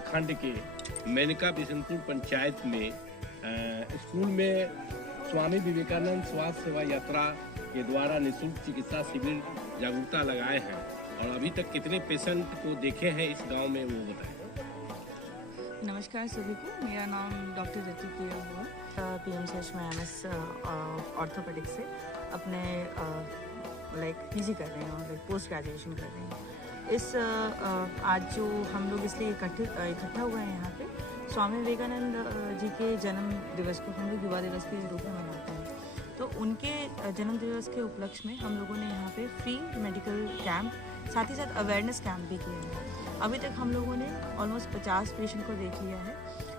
प्रखंड के मेनका बिशनपुर पंचायत में स्कूल में स्वामी विवेकानंद स्वास्थ्य सेवा यात्रा के द्वारा निःशुल्क चिकित्सा शिविर जागरूकता लगाए हैं और अभी तक कितने पेशेंट को देखे हैं इस गांव में वो बताएं। नमस्कार सभी को, मेरा नाम डॉक्टर ऋतु प्रिया हुआ। PMCH में MS ऑर्थोपेडिक्स से अपने पीजी कर रहे हैं और पोस्ट ग्रेजुएशन कर रहे हैं। आज जो हम लोग इसलिए इकट्ठा हुए हैं यहाँ पे, स्वामी विवेकानंद जी के जन्म दिवस को हम लोग युवा दिवस के रूप में मनाते हैं। तो उनके जन्म दिवस के उपलक्ष्य में हम लोगों ने यहाँ पे फ्री मेडिकल कैंप, साथ ही साथ अवेयरनेस कैंप भी किए हैं। अभी तक हम लोगों ने ऑलमोस्ट 50 पेशेंट को देख लिया है।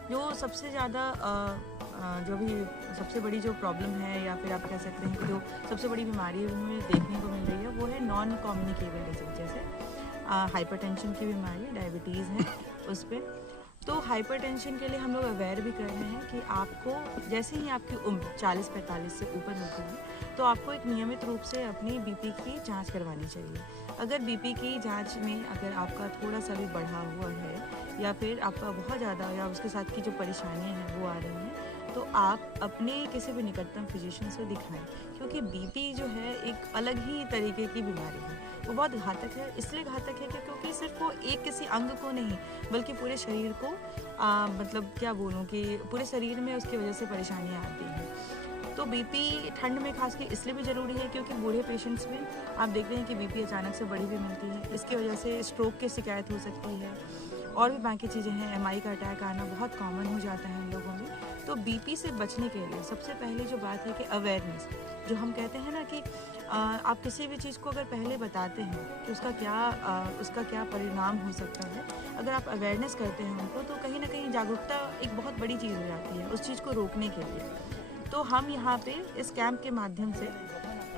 जो सबसे ज़्यादा जो भी सबसे बड़ी जो प्रॉब्लम है, या फिर आप कह सकते हैं कि जो सबसे बड़ी बीमारी हमें देखने को मिल रही है, वो है नॉन कम्युनिकेबल डिजीज, जैसे हाइपरटेंशन की बीमारी, डायबिटीज़ है उस पर। तो हाइपरटेंशन के लिए हम लोग अवेयर भी कर रहे हैं कि आपको जैसे ही आपकी उम्र 40-45 से ऊपर होती है तो आपको एक नियमित रूप से अपनी बीपी की जांच करवानी चाहिए। अगर बीपी की जांच में अगर आपका थोड़ा सा भी बढ़ा हुआ है, या फिर आपका बहुत ज़्यादा, या उसके साथ की जो परेशानियां हैं वो आ रही हैं, तो आप अपने किसी भी निकटतम फिजिशियन से दिखाएं, क्योंकि बीपी जो है एक अलग ही तरीके की बीमारी है। वो बहुत घातक है। इसलिए घातक है कि क्योंकि सिर्फ वो एक किसी अंग को नहीं, बल्कि पूरे शरीर को मतलब क्या बोलूँ कि पूरे शरीर में उसकी वजह से परेशानियाँ आती हैं। तो बीपी ठंड में खास के इसलिए भी ज़रूरी है क्योंकि बूढ़े पेशेंट्स में आप देख रहे हैं कि बीपी अचानक से बढ़ी हुई मिलती है। इसकी वजह से स्ट्रोक की शिकायत हो सकती है, और भी बाकी चीज़ें हैं। MI का अटैक आना बहुत कॉमन हो जाता है इन लोगों में। तो बीपी से बचने के लिए सबसे पहले जो बात है कि अवेयरनेस, जो हम कहते हैं ना कि आप किसी भी चीज़ को अगर पहले बताते हैं कि उसका क्या परिणाम हो सकता है, अगर आप अवेयरनेस करते हैं उनको, तो कहीं ना कहीं जागरूकता एक बहुत बड़ी चीज़ हो जाती है उस चीज़ को रोकने के लिए। तो हम यहाँ पे इस कैंप के माध्यम से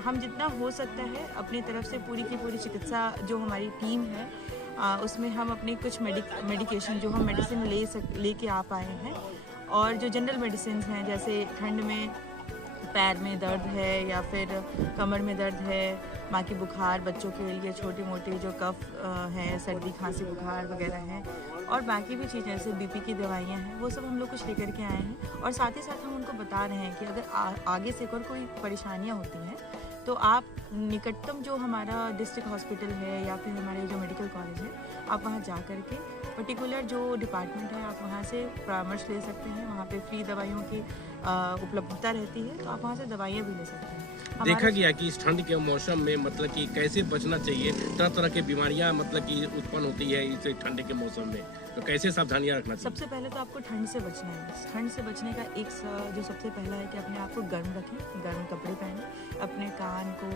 हम जितना हो सकता है अपनी तरफ से पूरी की पूरी चिकित्सा जो हमारी टीम है, उसमें हम अपनी कुछ मेडिकेशन जो हम मेडिसिन लेके आ पाए हैं, और जो जनरल मेडिसिन हैं, जैसे ठंड में पैर में दर्द है या फिर कमर में दर्द है, बाकी बुखार, बच्चों के लिए छोटी मोटी जो कफ है, सर्दी खांसी बुखार वगैरह हैं, और बाकी भी चीज़ें जैसे बीपी की दवाइयाँ हैं, वो सब हम लोग कुछ लेकर के आए हैं। और साथ ही साथ हम उनको बता रहे हैं कि अगर आगे से कोई परेशानियाँ होती हैं तो आप निकटतम जो हमारा डिस्ट्रिक्ट हॉस्पिटल है या फिर हमारे जो मेडिकल कॉलेज है, आप वहाँ जा कर के पर्टिकुलर जो डिपार्टमेंट है आप वहाँ से परामर्श ले सकते हैं। वहाँ पे फ्री दवाइयों की उपलब्धता रहती है, तो आप वहाँ से दवाइयाँ भी ले सकते हैं। देखा गया कि इस ठंड के मौसम में मतलब कि कैसे बचना चाहिए, तरह तरह की बीमारियां मतलब कि उत्पन्न होती है इस ठंड के मौसम में, तो कैसे सावधानियां रखना चाहिए? सबसे पहले तो आपको ठंड से बचना है। ठंड से बचने का जो सबसे पहला है कि अपने आप को गर्म रखें, गर्म कपड़े पहनें, अपने कान को,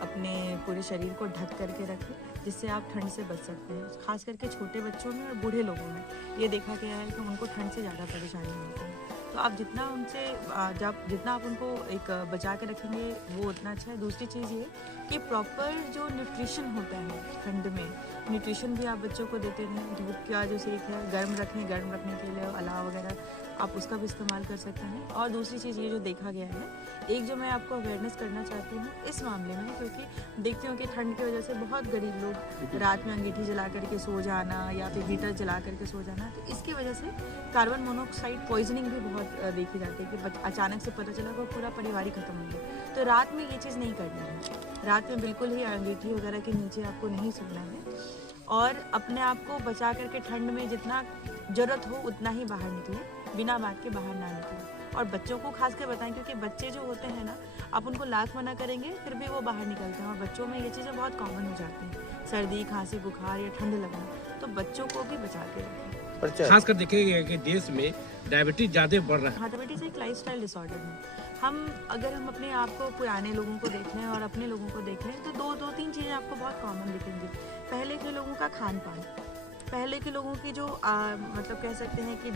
अपने पूरे शरीर को ढक करके रखें, जिससे आप ठंड से बच सकते हैं। खास करके छोटे बच्चों में और बूढ़े लोगों में ये देखा गया है कि उनको ठंड से ज़्यादा परेशानी होती है। तो आप जितना आप उनको एक बचा के रखेंगे वो उतना अच्छा है। दूसरी चीज़ ये कि प्रॉपर जो न्यूट्रिशन होता है ठंड में, न्यूट्रिशन भी आप बच्चों को देते रहें। धूप का जो सेक है गर्म रखने के लिए अलाव वगैरह आप उसका भी इस्तेमाल कर सकते हैं। और दूसरी चीज़ ये जो देखा गया है, एक जो मैं आपको अवेयरनेस करना चाहती हूँ इस मामले में, क्योंकि देखती हूँ कि ठंड की वजह से बहुत गरीब लोग रात में अंगीठी जला करके सो जाना या फिर हीटर जला करके सो जाना, तो इसकी वजह से कार्बन मोनोऑक्साइड पॉइजनिंग भी बहुत देखी जाती है कि अचानक से पता चला वो पूरा परिवार ही खत्म हो गया। तो रात में ये चीज़ नहीं करनी है। रात में बिल्कुल ही अंगीठी वगैरह के नीचे आपको नहीं सोना है, और अपने आप को बचा करके ठंड में जितना ज़रूरत हो उतना ही बाहर निकलें, बिना बात के बाहर ना निकलें। और बच्चों को खास कर बताएं, क्योंकि बच्चे जो होते हैं ना, आप उनको लाख मना करेंगे फिर भी वो बाहर निकलते हैं, और बच्चों में ये चीज़ें बहुत कॉमन हो जाती हैं, सर्दी खांसी बुखार या ठंड लगना। तो बच्चों को भी बचा के रखें। खास कर देखेंगे कि देश में डायबिटीज ज़्यादा बढ़ रहा है। हाँ, डायबिटीज़ एक लाइफस्टाइल डिसऑर्डर है। अगर हम अपने आप को, पुराने लोगों को देख लें और अपने लोगों को देख लें, तो दो तीन चीज़ें आपको बहुत कॉमन दिखेंगी। पहले के लोगों का खान पान, पहले के लोगों की जो मतलब कह सकते हैं कि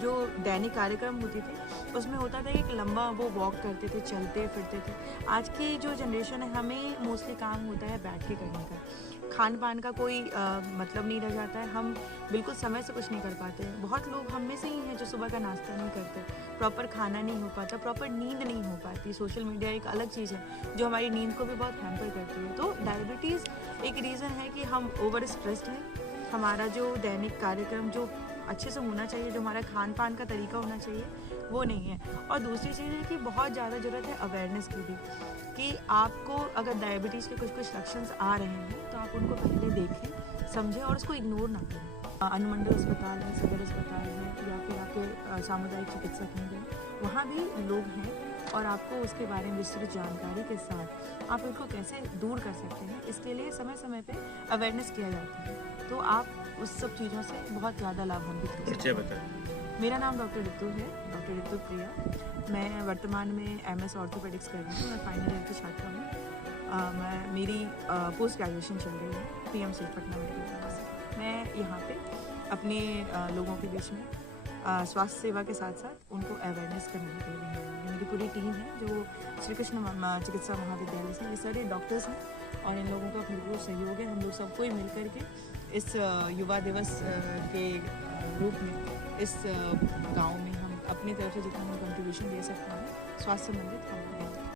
जो दैनिक कार्यक्रम होती थी उसमें होता था कि लंबा वो वॉक करते थे, चलते फिरते थे। आज की जो जनरेशन है, हमें मोस्टली काम होता है बैठ के करने का, खान पान का कोई मतलब नहीं रह जाता है। हम बिल्कुल समय से कुछ नहीं कर पाते हैं। बहुत लोग हम में से ही हैं जो सुबह का नाश्ता नहीं करते, प्रॉपर खाना नहीं हो पाता, प्रॉपर नींद नहीं हो पाती। सोशल मीडिया एक अलग चीज़ है जो हमारी नींद को भी बहुत हैम्पर करती है। तो डायबिटीज़ एक रीज़न है कि हम ओवर स्ट्रेस्ड हैं, हमारा जो दैनिक कार्यक्रम जो अच्छे से होना चाहिए, जो हमारा खान पान का तरीका होना चाहिए वो नहीं है। और दूसरी चीज़ है कि बहुत ज़्यादा ज़रूरत है अवेयरनेस की भी, कि आपको अगर डायबिटीज़ के कुछ लक्षण आ रहे हैं तो आप उनको पहले देखें, समझें और उसको इग्नोर ना करें। अनुमंडल अस्पताल है, सदर अस्पताल है, या फिर आपके सामुदायिक चिकित्सा केंद्र है, वहाँ भी लोग हैं और आपको उसके बारे में विस्तृत जानकारी के साथ आप उनको कैसे दूर कर सकते हैं, इसके लिए समय समय पे अवेयरनेस किया जाता है, तो आप उस सब चीज़ों से बहुत ज़्यादा लाभान्वित हो सकते हैं। मेरा नाम डॉक्टर ऋतु है, डॉक्टर ऋतु प्रिया। मैं वर्तमान में MS ऑर्थोपेडिक्स कर रही हूँ, मैं फाइनल ईयर की छात्रा हूँ। मेरी पोस्ट ग्रेजुएशन चल रही है PMC पटना मेडिकल कॉलेज से। मैं यहाँ पे अपने लोगों के बीच में स्वास्थ्य सेवा के साथ साथ उनको अवेयरनेस करने के लिए हूँ। मेरी पूरी टीम है जो श्री कृष्ण चिकित्सा महाविद्यालय से, ये सारे डॉक्टर्स हैं और इन लोगों का भरपूर सहयोग है। हम लोग सबको ही मिल करके इस युवा दिवस के रूप में इस गांव में हम अपनी तरफ से जितना हम कंट्रीब्यूशन दे सकते हैं स्वास्थ्य संबंधित काम करेंगे।